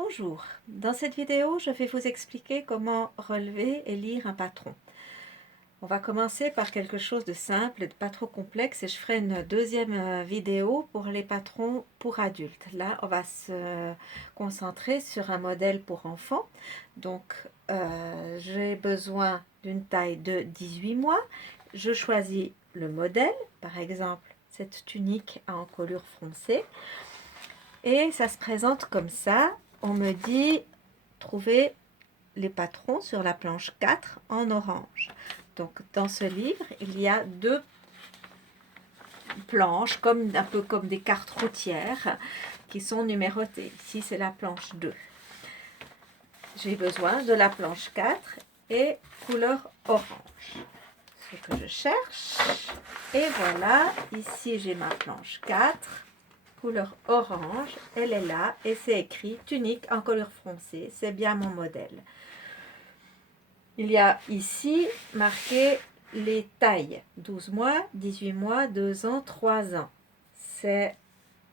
Bonjour, dans cette vidéo, je vais vous expliquer comment relever et lire un patron. On va commencer par quelque chose de simple et de pas trop complexe et je ferai une deuxième vidéo pour les patrons pour adultes. Là, on va se concentrer sur un modèle pour enfants. Donc, j'ai besoin d'une taille de 18 mois. Je choisis le modèle, par exemple cette tunique à encolure foncée. Et ça se présente comme ça. On me dit trouver les patrons sur la planche 4 en orange. Donc dans ce livre, il y a deux planches, un peu comme des cartes routières, qui sont numérotées. Ici, c'est la planche 2. J'ai besoin de la planche 4 et couleur orange. Ce que je cherche. Et voilà, ici j'ai ma planche 4. Couleur orange, elle est là et c'est écrit tunique en couleur foncée, c'est bien mon modèle. Il y a ici marqué les tailles, 12 mois, 18 mois, 2 ans, 3 ans.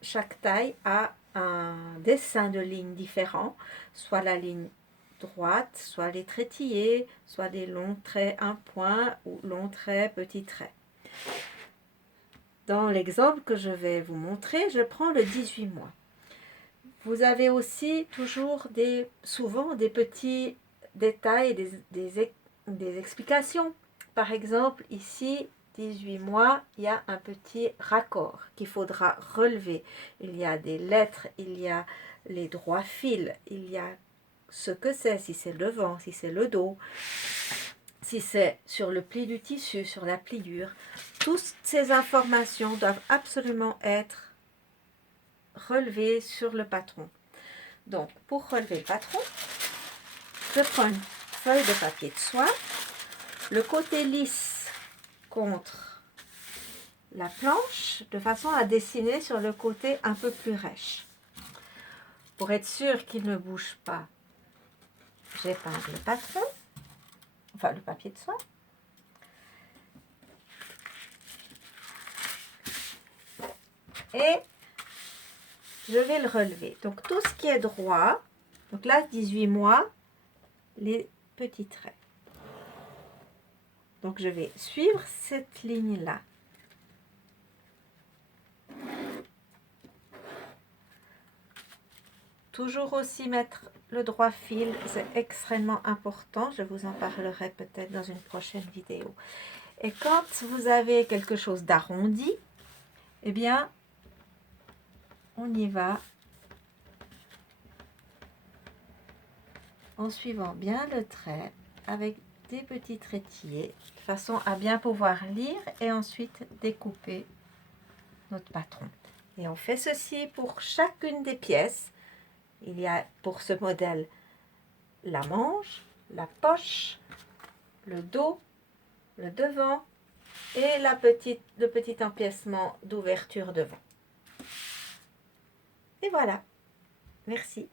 Chaque taille a un dessin de ligne différent, soit la ligne droite, soit les traits tillés, soit des longs traits, un point ou longs traits, petits traits. Dans l'exemple que je vais vous montrer, je prends le 18 mois. Vous avez aussi souvent des petits détails, des explications. Par exemple, ici, 18 mois, il y a un petit raccord qu'il faudra relever. Il y a des lettres, il y a les droits fils, il y a ce que c'est, si c'est le devant, si c'est le dos, si c'est sur le pli du tissu, sur la pliure. Toutes ces informations doivent absolument être relevées sur le patron. Donc, pour relever le patron, je prends une feuille de papier de soie, le côté lisse contre la planche, de façon à dessiner sur le côté un peu plus rêche. Pour être sûr qu'il ne bouge pas, j'épingle le patron, enfin le papier de soie. Et je vais le relever. Donc tout ce qui est droit, donc là 18 mois, les petits traits. Donc je vais suivre cette ligne-là. Toujours aussi mettre le droit fil, c'est extrêmement important. Je vous en parlerai peut-être dans une prochaine vidéo. Et quand vous avez quelque chose d'arrondi, eh bien, on y va en suivant bien le trait avec des petits traits tillés, de façon à bien pouvoir lire et ensuite découper notre patron. Et on fait ceci pour chacune des pièces. Il y a pour ce modèle la manche, la poche, le dos, le devant et le petit empiècement d'ouverture devant. Et voilà. Merci.